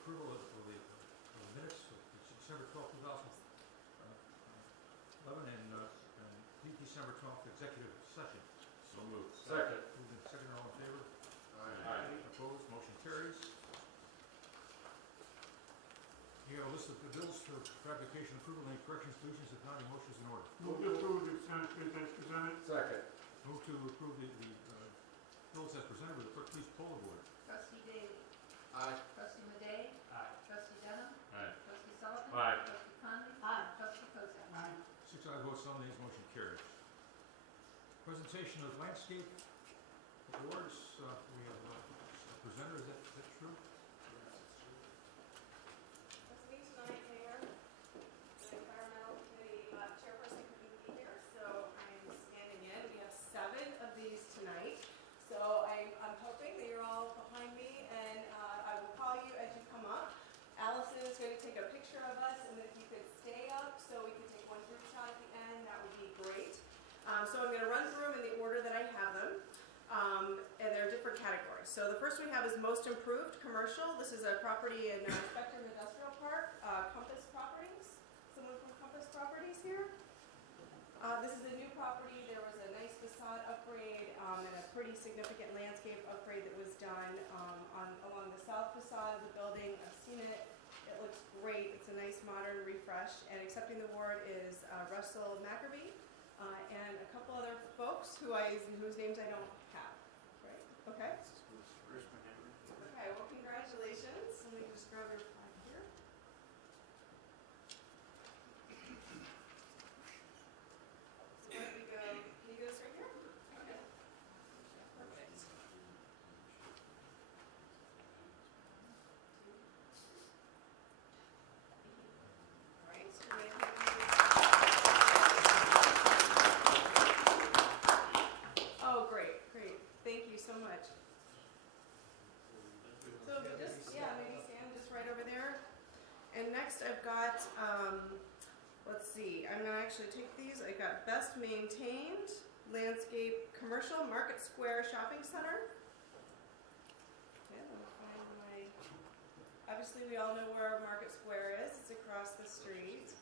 approval of the minutes of December 12th, 2011 and December 12th executive session. So moved. Second. Moved and seconded, all in favor? Aye. Opposed, motion carries. You have a list of the bills for ratification, approval, any corrections, deletions, if not, any motions in order. Move to approve the consent agenda as presented. Second. Move to approve the bills as presented. Will the clerk please poll the board? Trustee Daly. Aye. Trustee Madej. Aye. Trustee Denham. Aye. Trustee Sullivan. Aye. Trustee Conley. Aye. Trustee Kozak. Aye. 6 ayes, votes, some nays, motion carries. Presentation of landscape awards. We have a presenter, is that true? That's me tonight, Mayor. The environmental committee chairperson couldn't be here, so I'm standing in. We have 7 of these tonight. So I'm hoping that you're all behind me, and I will call you as you come up. Allison is going to take a picture of us, and then if you could stay up so we can take one group shot at the end, that would be great. So I'm going to run through them in the order that I have them. And there are different categories. So the first we have is most improved commercial. This is a property in Spectrum Industrial Park, Compass Properties. Someone from Compass Properties here? This is a new property. There was a nice facade upgrade and a pretty significant landscape upgrade that was done along the south facade of the building. I've seen it. It looks great. It's a nice modern refresh. And accepting the award is Russell Mackerby and a couple other folks whose names I don't have. Right? Okay. Okay, well, congratulations. Let me just grab your flag here. So why don't we go, can you go this right here? Okay. Perfect. All right, so we have Oh, great, great. Thank you so much. So if you just, maybe stand just right over there. And next I've got, let's see, I'm going to actually take these. I got Best Maintained Landscape Commercial Market Square Shopping Center. Okay, let me find my, obviously we all know where Market Square is. It's across the street.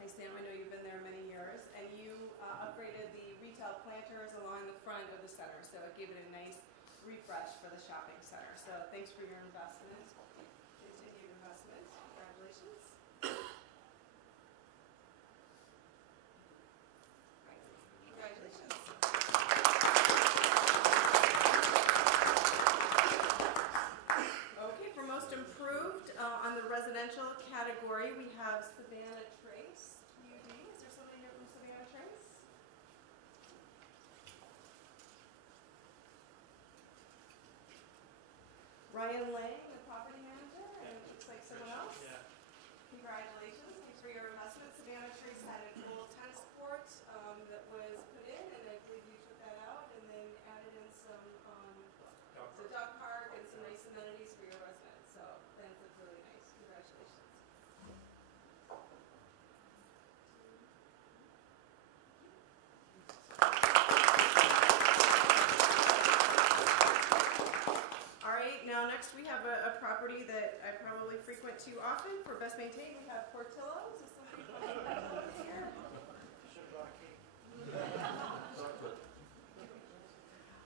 Hi Sam, I know you've been there many years, and you upgraded the retail planters along the front of the center, so it gave it a nice refresh for the shopping center. So thanks for your investment, continued investment. Congratulations. Right. Congratulations. Okay, for most improved, on the residential category, we have Savannah Trace, UD. Is there somebody here from Savannah Trace? Ryan Lang, the property manager, and it looks like someone else. Yeah. Congratulations, thanks for your investment. Savannah Trace had an old tennis court that was put in, and I believe you took that out and then added in some the dog park and some nice amenities for your residents. So that's really nice. Congratulations. All right, now next we have a property that I probably frequent too often. For Best Maintained, we have Portillo. Is this something here?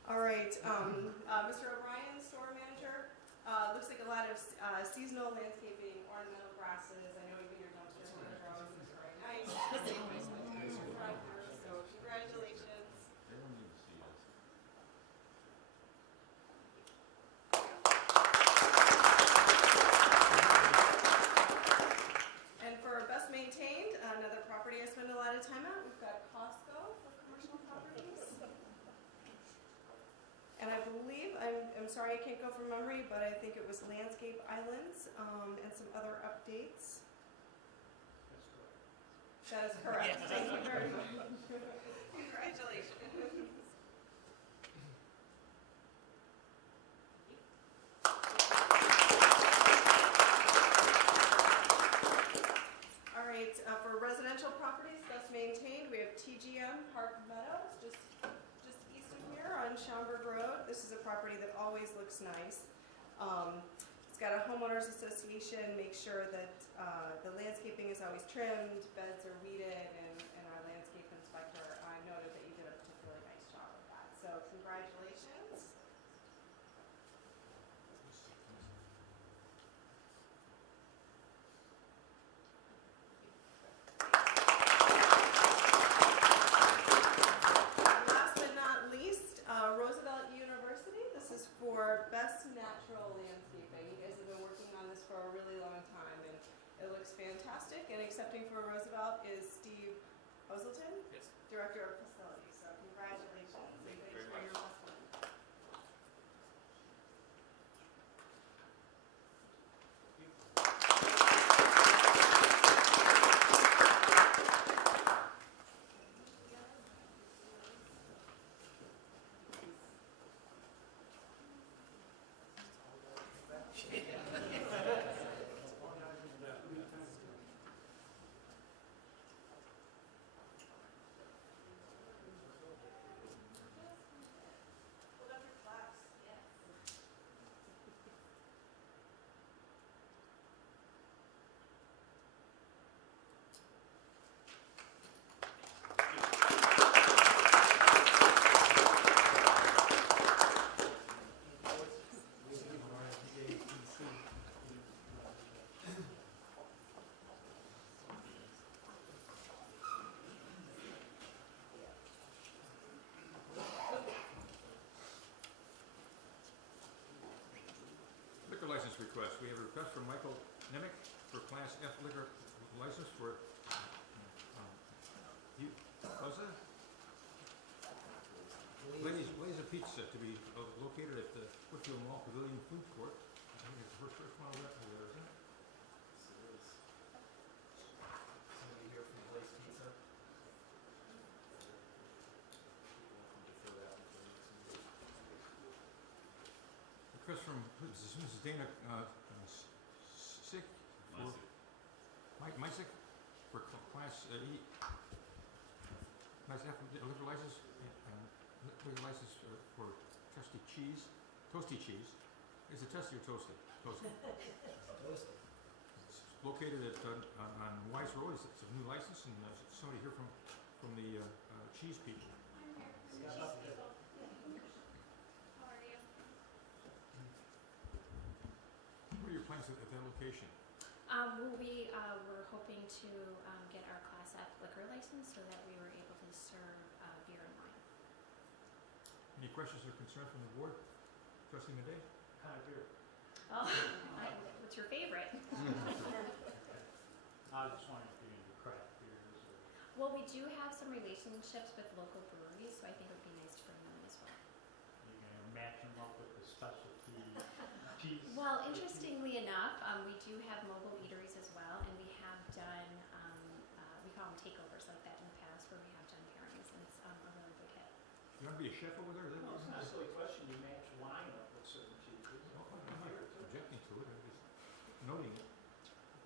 All right, Mr. O'Brien, store manager. Looks like a lot of seasonal landscaping, ornamental grasses. I know even your dumpster drawings is very nice. So congratulations. They don't need to see us. And for Best Maintained, another property I spend a lot of time at, we've got Costco for commercial properties. And I believe, I'm sorry I can't go from memory, but I think it was Landscape Islands and some other updates. That is correct. Thank you very much. Congratulations. All right, for residential properties, Best Maintained, we have TGM Park Meadows, just east of here on Schaumburg Road. This is a property that always looks nice. It's It's got a homeowners association, make sure that the landscaping is always trimmed, beds are weeded, and our landscape inspector noted that you did a particularly nice job of that. So congratulations. Last but not least, Roosevelt University. This is for best natural landscaping. You guys have been working on this for a really long time, and it looks fantastic. And accepting for Roosevelt is Steve Hoselton, Yes. Director of Facilities. So congratulations, and Thank you thanks very for your much. investment. Hold up your class. Liquor license request. We have a request from Michael Nemick for Class F liquor license for Blaze Pizza to be located at the Whitfield Mall Pavilion Food Court. I think it's the first one over there, isn't it? Somebody here from Blaze Pizza? Defer that until next meeting. Request from Mrs. Dana Sick for Mike Misick for Class E, Class F liquor license, liquor license for Toasty Cheese. Is it Toasty or Toasty? Toasty. Toasted. It's located at, on Weiss Road. It's a new license, and somebody here from the cheese people. Scott up there. How are you? What are your plans at that location? We were hoping to get our Class F liquor license so that we were able to serve beer and wine. Any questions or concerns from the board? Trustee Madej? Kind of beer. Oh, what's your favorite? I was just wondering if you do craft beers or. Well, we do have some relationships with local breweries, so I think it would be nice to bring them in as well. You're gonna match them up with the specialty cheese. Well, interestingly enough, we do have mobile eateries as well, and we have done, we call them takeovers like that in the past, where we have done pairings, and it's a really big hit. You want to be a chef over there? Is that Well, what it's you not a want? silly question, you match wine up with certain cheeses. Well, I'm not objecting to it. I'm just noting it.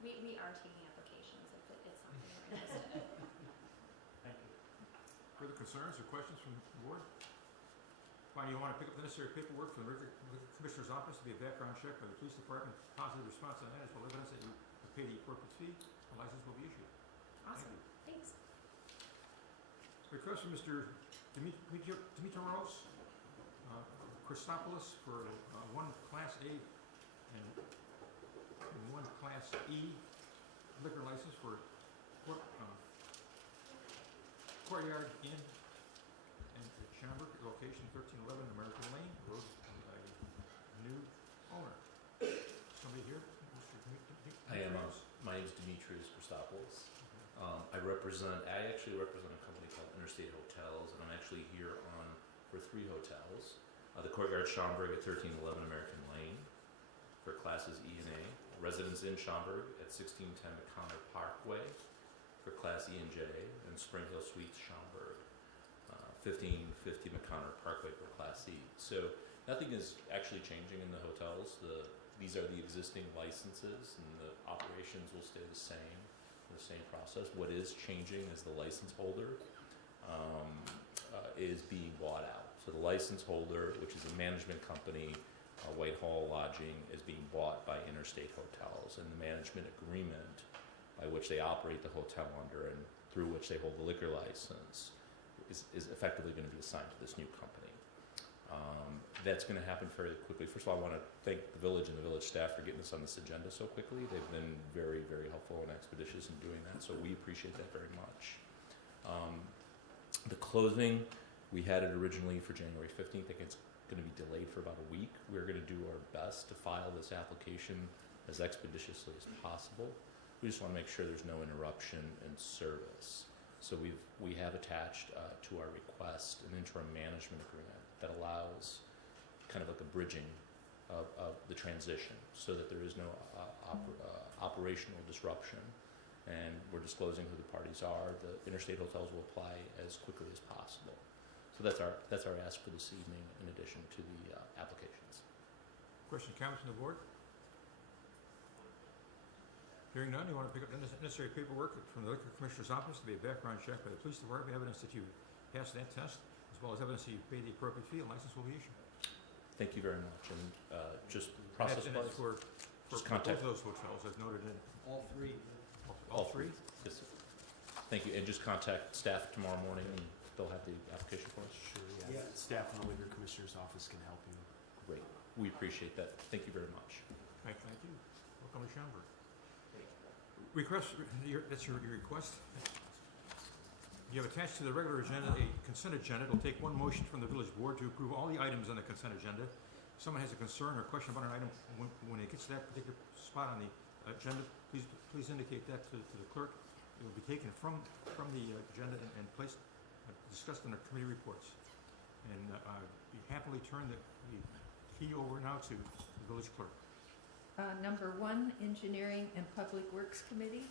We are taking applications if it's something we're interested in. Thank you. Further concerns or questions from the board? Fine, you want to pick up the necessary paperwork from the Commissioner's Office to be a background check by the Police Department. Positive response on that is well evidence that you have paid the appropriate fee. A license will be issued. Awesome, thanks. Request from Mr. Dimitrios Christopoulos for one Class A and one Class E liquor license for Courtyard Inn and Schaumburg, location 1311 American Lane, road by new owner. Somebody here? Mr. I am. Dimitrios? My name is Demetrius Christopoulos. I actually represent a company called Interstate Hotels, and I'm actually here for 3 hotels. The Courtyard Schaumburg at 1311 American Lane for classes E and A. Residence Inn Schaumburg at 1610 McConnell Parkway for class E and J, and Spring Hill Suites Schaumburg, 1550 McConnell Parkway for class E. So nothing is actually changing in the hotels. These are the existing licenses, and the operations will stay the same. The same process. What is changing is the license holder is being bought out. So the license holder, which is a management company, Whitehall Lodging is being bought by Interstate Hotels, and the management agreement by which they operate the hotel under and through which they hold the liquor license is effectively going to be assigned to this new company. That's going to happen fairly quickly. First of all, I want to thank the village and the village staff for getting us on this agenda so quickly. They've been very, very helpful and expeditious in doing that, so we appreciate that very much. The closing, we had it originally for January 15th. I think it's going to be delayed for about a week. We're going to do our best to file this application as expeditiously as possible. We just want to make sure there's no interruption in service. So we have attached to our request an interim management agreement that allows kind of like a bridging of the transition so that there is no operational disruption. And we're disclosing who the parties are. The Interstate Hotels will apply as quickly as possible. So that's our ask for this evening in addition to the applications. Questions, comments from the board? Hearing none, you want to pick up the necessary paperwork from the Liquor Commissioner's Office to be a background check by the Police Department, evidence that you passed that test, as well as evidence that you paid the appropriate fee, and license will be issued. Thank you very much. And just And process-wise, that's for just both contact- of those hotels, as noted in All three. all three? Yes, sir. Thank you. And just contact staff tomorrow morning and they'll have the application for us. Sure, Yeah. Staff in the Liquor Commissioner's Office can help you. Great. We appreciate that. Thank you very much. Thank you. Welcome to Schaumburg. Request, that's your request. You have attached to the regular agenda a consent agenda. It'll take one motion from the village board to approve all the items on the consent agenda. If someone has a concern or question about an item, when it gets to that particular spot on the agenda, please indicate that to the clerk. It will be taken from the agenda and placed, discussed in the committee reports. And we happily turn the key over now to the village clerk. Number 1, Engineering and Public Works Committee.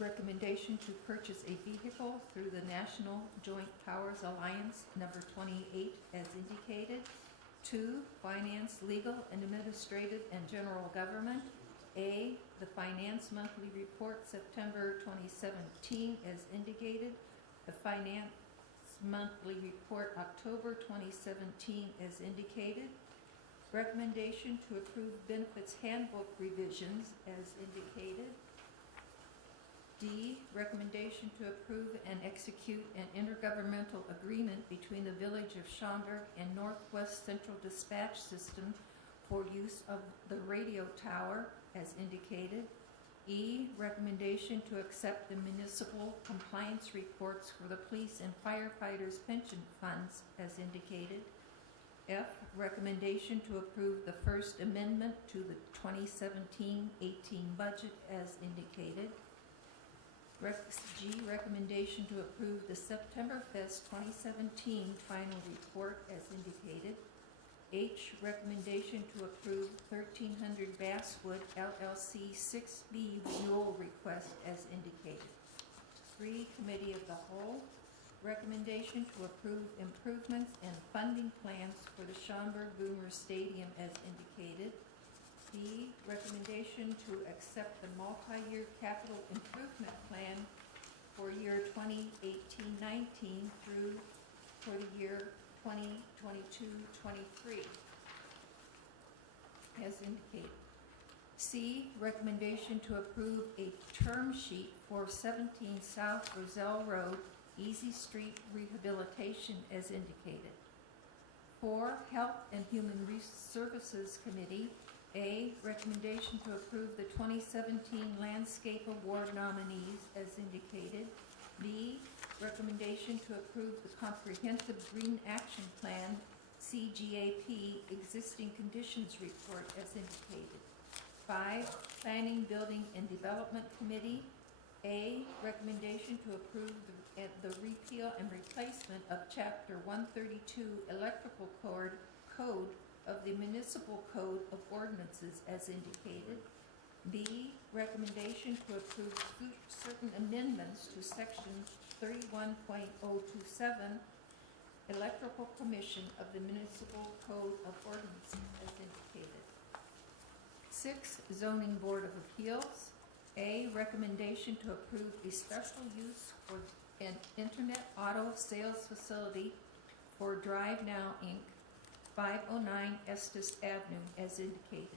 Recommendation to purchase a vehicle through the National Joint Powers Alliance, number 28, as indicated. 2, Finance, Legal, and Administrative and General Government. A, the Finance Monthly Report, September 2017, as indicated. The Finance Monthly Report, October 2017, as indicated. Recommendation to approve benefits handbook revisions as indicated. D, recommendation to approve and execute an intergovernmental agreement between the Village of Schaumburg and Northwest Central Dispatch System for use of the radio tower as indicated. E, recommendation to accept the municipal compliance reports for the police and firefighters pension funds as indicated. F, recommendation to approve the First Amendment to the 2017-18 budget as indicated. G, recommendation to approve the September Fest 2017 final report as indicated. H, recommendation to approve 1300 Basswood LLC 6B renewal request as indicated. 3, Committee of the Whole, recommendation to approve improvements and funding plans for the Schaumburg Boomer Stadium as indicated. B, recommendation to accept the multi-year capital improvement plan for year 2018-19 through for the year 2022-23 as indicated. C, recommendation to approve a term sheet for 17 South Roselle Road, Easy Street Rehabilitation as indicated. 4, Health and Human Services Committee. A, recommendation to approve the 2017 Landscape Award nominees as indicated. B, recommendation to approve the Comprehensive Green Action Plan, CGAP, Existing Conditions Report as indicated. 5, Planning, Building, and Development Committee. A, recommendation to approve the repeal and replacement of Chapter 132 Electrical Code of the Municipal Code of Ordinances as indicated. B, recommendation to approve certain amendments to Section 31.027 Electrical Commission of the Municipal Code of Ordinances as indicated. 6, Zoning Board of Appeals. A, recommendation to approve a special use for an internet auto sales facility for Drive Now, Inc., 509 Estes Avenue, as indicated.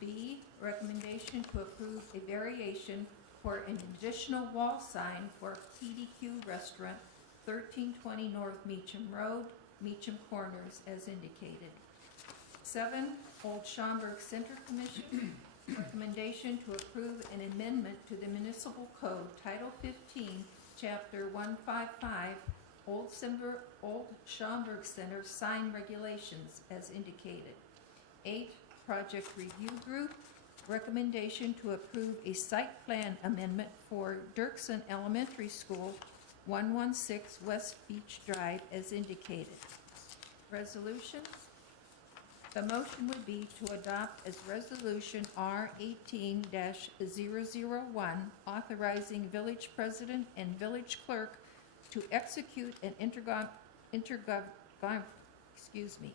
B, recommendation to approve a variation for an additional wall sign for PDQ Restaurant, 1320 North Meacham Road, Meacham Corners, as indicated. 7, Old Schaumburg Center Commission, recommendation to approve an amendment to the Municipal Code, Title 15, Chapter 155, Old Schaumburg Center Sign Regulations, as indicated. 8, Project Review Group, recommendation to approve a site plan amendment for Dirksen Elementary School, 116 West Beach Drive, as indicated. Resolutions. The motion would be to adopt as Resolution R18-001, authorizing Village President and Village Clerk to execute an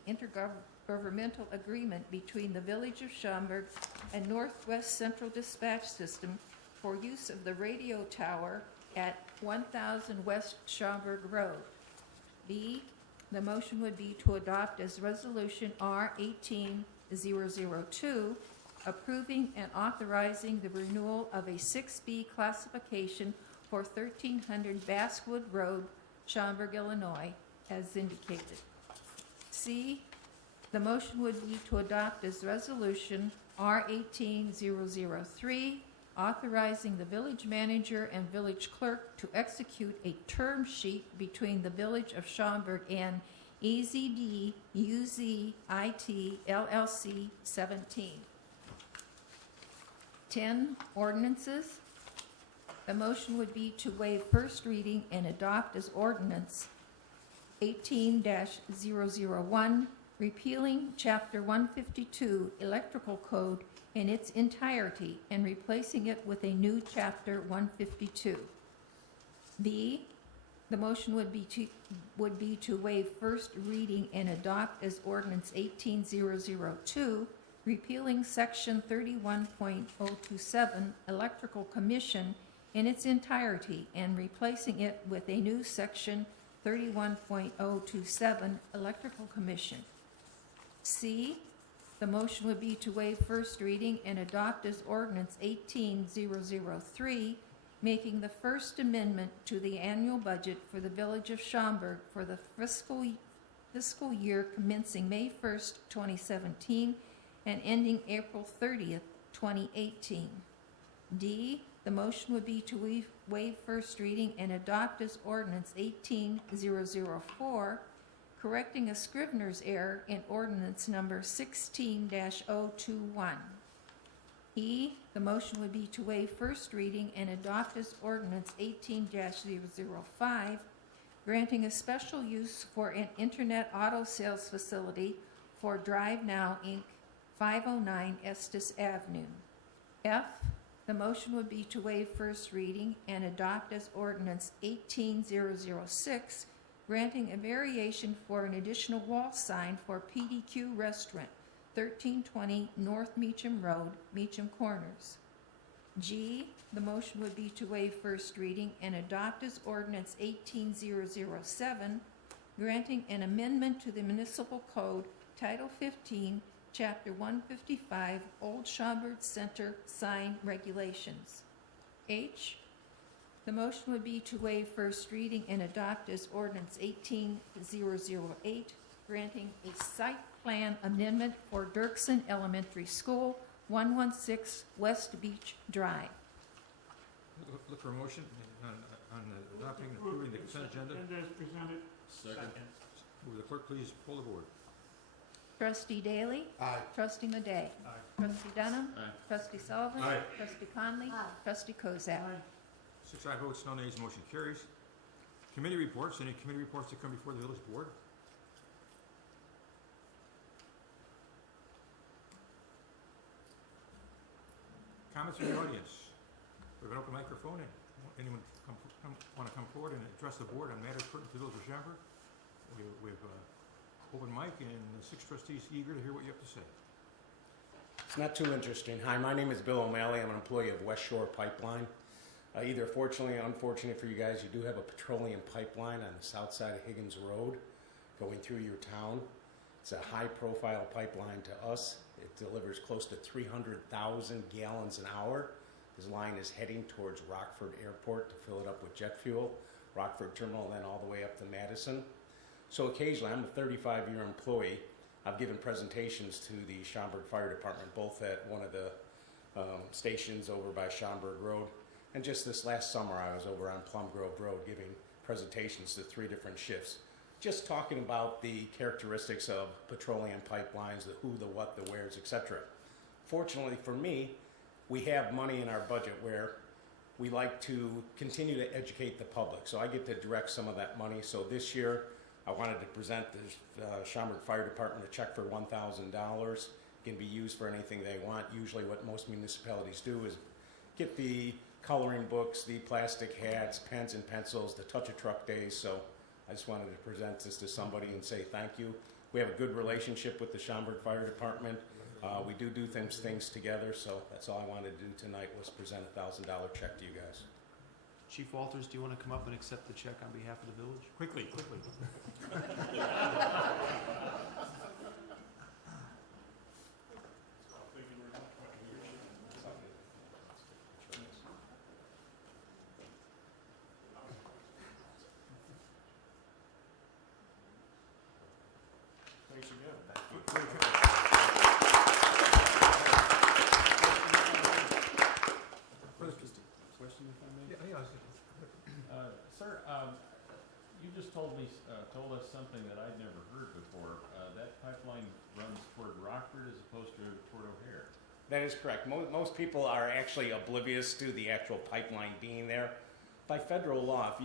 intergovernmental agreement between the Village of Schaumburg and Northwest Central Dispatch System for use of the radio tower at 1000 West Schaumburg Road. B, the motion would be to adopt as Resolution R18-002, approving and authorizing the renewal of a 6B classification for 1300 Basswood Road, Schaumburg, Illinois, as indicated. C, the motion would be to adopt as Resolution R18-003, authorizing the village manager and village clerk to execute a term sheet between the Village of Schaumburg and EZD UZ IT LLC 17. 10, ordinances. The motion would be to waive first reading and adopt as ordinance 18-001, repealing Chapter 152 Electrical Code in its entirety and replacing it with a new Chapter 152. B, the motion would be to waive first reading and adopt as ordinance 18-002, repealing Section 31.027 Electrical Commission in its entirety and replacing it with a new Section 31.027 Electrical Commission. C, the motion would be to waive first reading and adopt as ordinance 18-003, making the first amendment to the annual budget for the Village of Schaumburg for the fiscal year commencing May 1st, 2017, and ending April 30th, 2018. D, the motion would be to waive first reading and adopt as ordinance 18-004, correcting a Scrivener's error in ordinance number 16-021. E, the motion would be to waive first reading and adopt as ordinance 18-005, granting a special use for an internet auto sales facility for Drive Now, Inc., 509 Estes Avenue. F, the motion would be to waive first reading and adopt as ordinance 18-006, granting a variation for an additional wall sign for PDQ Restaurant, 1320 North Meacham Road, Meacham Corners. G, the motion would be to waive first reading and adopt as ordinance 18-007, granting an amendment to the Municipal Code, Title 15, Chapter 155, Old Schaumburg Center Sign Regulations. H, the motion would be to waive first reading and adopt as ordinance 18-008, granting a site plan amendment for Dirksen Elementary School, 116 West Beach Drive. Look for a motion on adopting and approving the consent agenda. And as presented. Second. Will the clerk please pull the board? Trustee Daly. Aye. Trustee Madej. Aye. Trustee Dunham. Aye. Trustee Sullivan. Aye. Trustee Conley. Trustee Kozak. Aye. 6 ayes, votes, no nays, motion carries. Committee reports. Any committee reports to come before the village board? Comments from the audience? We have an open microphone, and anyone want to come forward and address the board on matters pertinent to the village of Schaumburg? We have open mic, and the 6 trustees eager to hear what you have to say. It's not too interesting. Hi, my name is Bill O'Malley. I'm an employee of West Shore Pipeline. Either fortunately or unfortunately for you guys, you do have a petroleum pipeline on the south side of Higgins Road going through your town. It's a high-profile pipeline to us. It delivers close to 300,000 gallons an hour. This line is heading towards Rockford Airport to fill it up with jet fuel, Rockford Terminal, and then all the way up to Madison. So occasionally, I'm a 35-year employee. I've given presentations to the Schaumburg Fire Department, both at one of the stations over by Schaumburg Road. And just this last summer, I was over on Plum Grove Road giving presentations to 3 different shifts, just talking about the characteristics of petroleum pipelines, the who, the what, the wheres, etc. Fortunately for me, we have money in our budget where we like to continue to educate the public. So I get to direct some of that money. So this year, I wanted to present the Schaumburg Fire Department a check for $1,000. It can be used for anything they want. Usually what most municipalities do is get the coloring books, the plastic hats, pens and pencils, the Touch a Truck days. So I just wanted to present this to somebody and say thank you. We have a good relationship with the Schaumburg Fire Department. We do things together, so that's all I wanted to do tonight was present a $1,000 check to you guys. Chief Walters, do you want to come up and accept the check on behalf of the village? Quickly. Thanks again. Question, if I may? Sir, you just told us something that I'd never heard before. That pipeline runs toward Rockford as opposed to toward O'Hare. That is correct. Most people are actually oblivious to the actual pipeline being there. By federal law,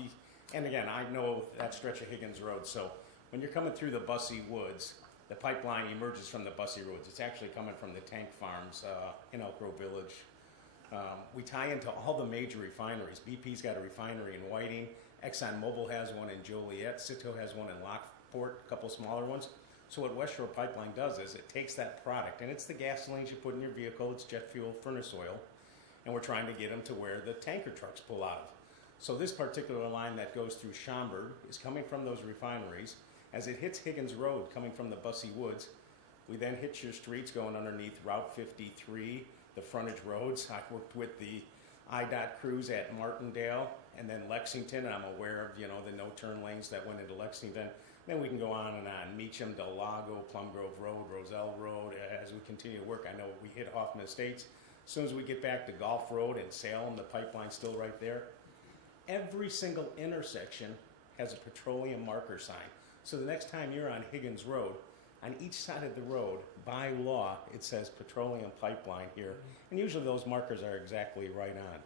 and again, I know that stretch of Higgins Road, so when you're coming through the Bussey Woods, the pipeline emerges from the Bussey Woods. It's actually coming from the tank farms in Elk Grove Village. We tie into all the major refineries. BP's got a refinery in Whiting. ExxonMobil has one in Joliet. Citgo has one in Lockport, a couple smaller ones. So what West Shore Pipeline does is it takes that product, and it's the gasolines you put in your vehicle, it's jet fuel, furnace oil, and we're trying to get them to where the tanker trucks pull out of. So this particular line that goes through Schaumburg is coming from those refineries. As it hits Higgins Road coming from the Bussey Woods, we then hit your streets going underneath Route 53, the frontage roads. I worked with the IDOT crews at Martindale and then Lexington, and I'm aware of, the no-turn lanes that went into Lexington. Then we can go on and on. Meacham, Del Lago, Plum Grove Road, Roselle Road. As we continue to work, I know we hit Hoffman Estates. As soon as we get back to Gulf Road and Salem, the pipeline's still right there. Every single intersection has a petroleum marker sign. So the next time you're on Higgins Road, on each side of the road, by law, it says petroleum pipeline here. And usually those markers are exactly right on.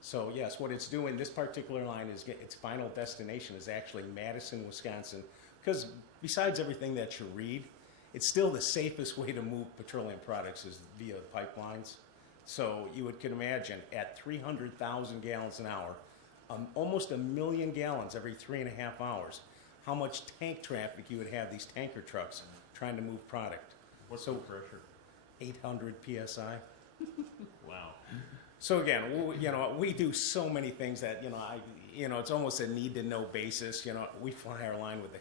So yes, what it's doing, this particular line is its final destination is actually Madison, Wisconsin. Because besides everything that you read, it's still the safest way to move petroleum products is via pipelines. So you could imagine at 300,000 gallons an hour, almost 1 million gallons every 3.5 hours, how much tank traffic you would have these tanker trucks trying to move product. What's the pressure? 800 PSI. Wow. So again, we do so many things that, it's almost a need to know basis. We fly our line with the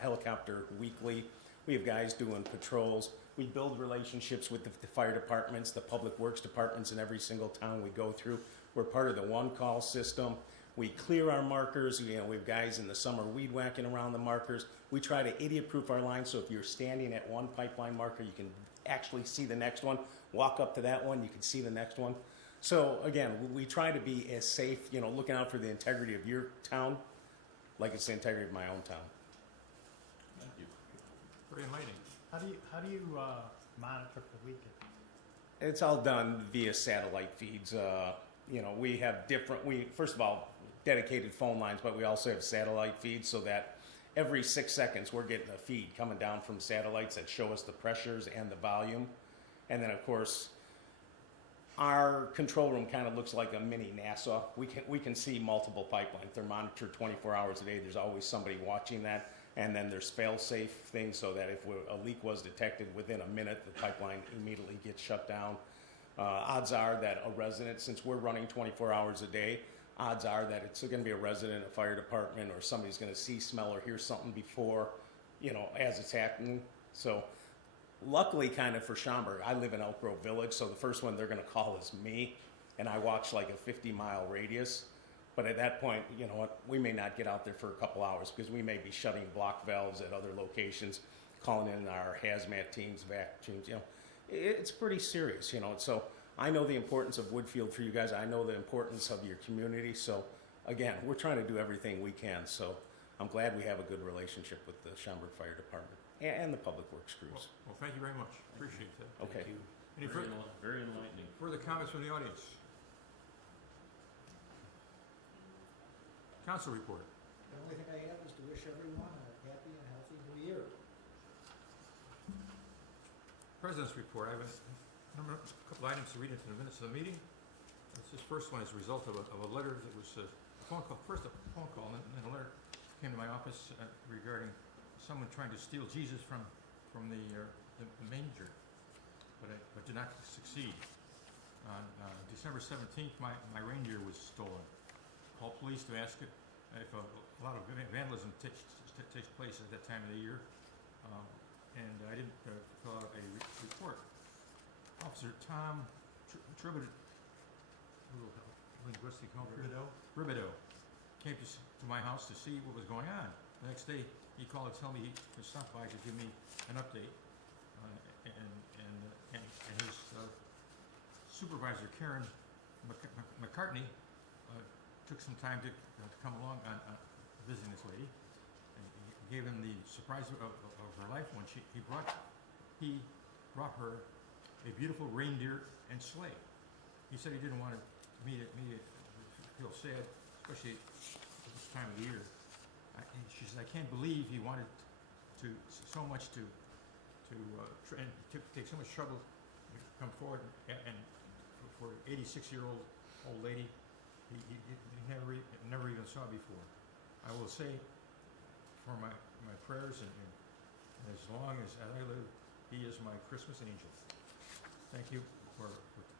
helicopter weekly. We have guys doing patrols. We build relationships with the fire departments, the public works departments in every single town we go through. We're part of the one call system. We clear our markers. We have guys in the summer weed whacking around the markers. We try to idiot-proof our line, so if you're standing at one pipeline marker, you can actually see the next one. Walk up to that one, you can see the next one. So again, we try to be as safe, looking out for the integrity of your town, like it's the integrity of my own town. Thank you. Very enlightening. How do you monitor for leakage? It's all done via satellite feeds. We have first of all, dedicated phone lines, but we also have satellite feeds so that every 6 seconds we're getting a feed coming down from satellites that show us the pressures and the volume. And then of course, our control room kind of looks like a mini NASA. We can see multiple pipelines. They're monitored 24 hours a day. There's always somebody watching that. And then there's fail-safe things so that if a leak was detected within a minute, the pipeline immediately gets shut down. Odds are that a resident, since we're running 24 hours a day, odds are that it's going to be a resident, a fire department, or somebody's going to see, smell, or hear something before, as it's happening. So luckily kind of for Schaumburg, I live in Elk Grove Village, so the first one they're going to call is me, and I watch like a 50-mile radius. But at that point, you know what, we may not get out there for a couple hours because we may be shutting block valves at other locations, calling in our hazmat teams, vac teams, you know. It's pretty serious, you know. So I know the importance of Woodfield for you guys. I know the importance of your community. So again, we're trying to do everything we can. So I'm glad we have a good relationship with the Schaumburg Fire Department and the Public Works crews. Well, thank you very much. Appreciate that. Okay. Thank you. Any Very enlightening. further comments from the audience? Council report. The only thing I have is to wish everyone a happy and healthy new year. President's report. I have a couple items to read into the minutes of the meeting. This first one is a result of a letter that was a phone call. First a phone call, and then a letter came to my office regarding someone trying to steal Jesus from the manger, but did not succeed. On December 17th, my reindeer was stolen. Called police to ask if a lot of vandalism takes place at that time of the year, and I didn't fill out a report. Officer Tom Tribideau came to my house to see what was going on. The next day, he called to tell me he would stop by to give me an update, and his supervisor Karen McCartney took some time to come along on visiting this lady, and he gave him the surprise of her life when he brought her a beautiful reindeer and sleigh. He said he didn't want me to feel sad, especially at this time of the year. She said, I can't believe he wanted so much to take so much trouble to come forward, and for an 86-year-old lady he never even saw before. I will say, for my prayers, and as long as I live, he is my Christmas angel. Thank you for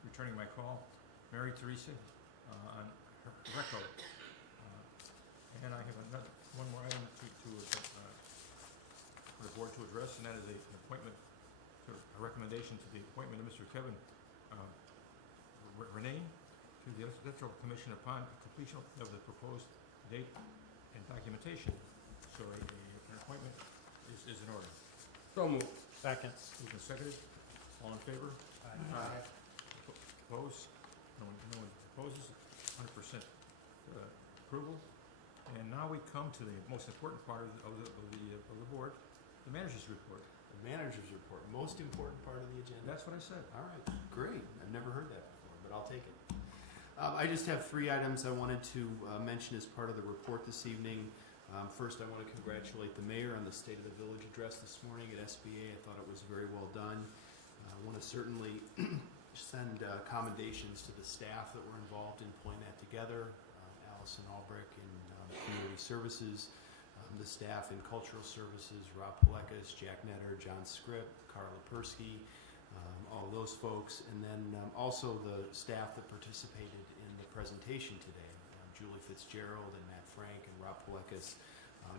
returning my call. Mary Teresa on her record. And I have one more item for the board to address, and that is a recommendation to the appointment of Mr. Kevin Renee to the Electoral Commission upon completion of the proposed date and documentation. So an appointment is in order. So moved. Second. Moved and seconded. All in favor? Aye. Opposed? No one opposes. 100% approval. And now we come to the most important part of the board, the manager's report. The manager's report, most important part of the agenda. That's what I said. All right, great. I've never heard that before, but I'll take it. I just have 3 items I wanted to mention as part of the report this evening. First, I want to congratulate the mayor on the State of the Village address this morning at SBA. I thought it was very well done. I want to certainly send commendations to the staff that were involved in pulling that together. Allison Albrecht in Community Services, the staff in Cultural Services, Rob Palekas, Jack Netter, John Scripp, Carla Persky, all those folks, and then also the staff that participated in the presentation today, Julie Fitzgerald and Matt Frank and Rob Palekas.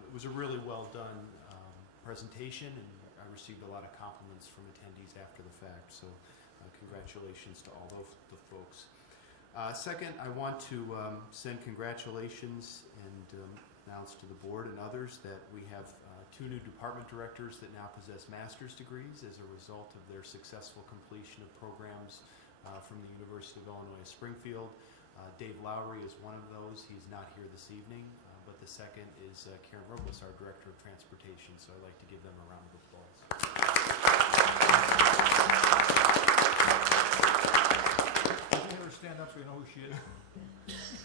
It was a really well done presentation, and I received a lot of compliments from attendees after the fact, so congratulations to all those the folks. Second, I want to send congratulations and announce to the board and others that we have 2 new department directors that now possess master's degrees as a result of their successful completion of programs from the University of Illinois Springfield. Dave Lowry is one of those. He's not here this evening, but the second is Karen Robles, our Director of Transportation, so I'd like to give them a round of applause. Can you ever stand up so we know who she is?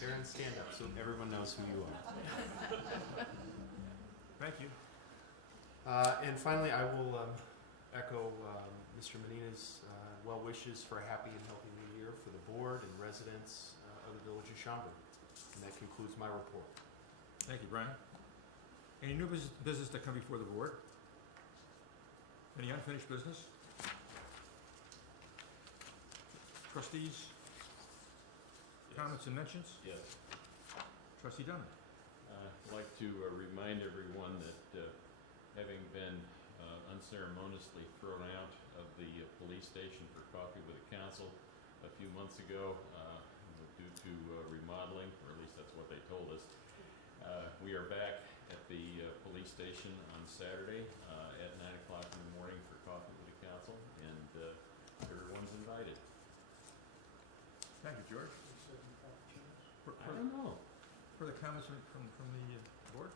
Karen, stand up so everyone knows who you are. Thank you. And finally, I will echo Mr. Medina's well wishes for a happy and healthy new year for the board and residents of the Village of Schaumburg. And that concludes my report. Thank you, Brian. Any new business that come before the board? Any unfinished business? Trustees? Comments and mentions? Yes. Trustee Dunn. I'd like to remind everyone that having been unceremoniously thrown out of the police station for coffee with the council a few months ago due to remodeling, or at least that's what they told us. We are back at the police station on Saturday at 9 o'clock in the morning for coffee with the council, and everyone's invited. Thank you, George. I don't know. Further comments from the board?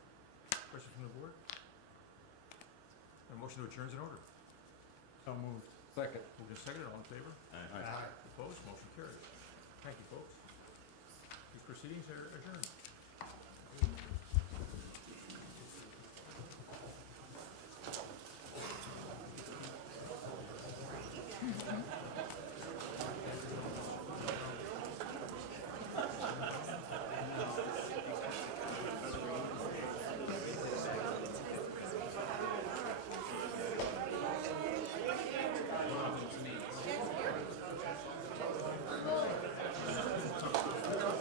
Questions from the board? A motion to adjourn is in order. So moved. Second. Moved and seconded, all in favor? Aye. Opposed, motion carries. Thank you, folks. These proceedings are adjourned.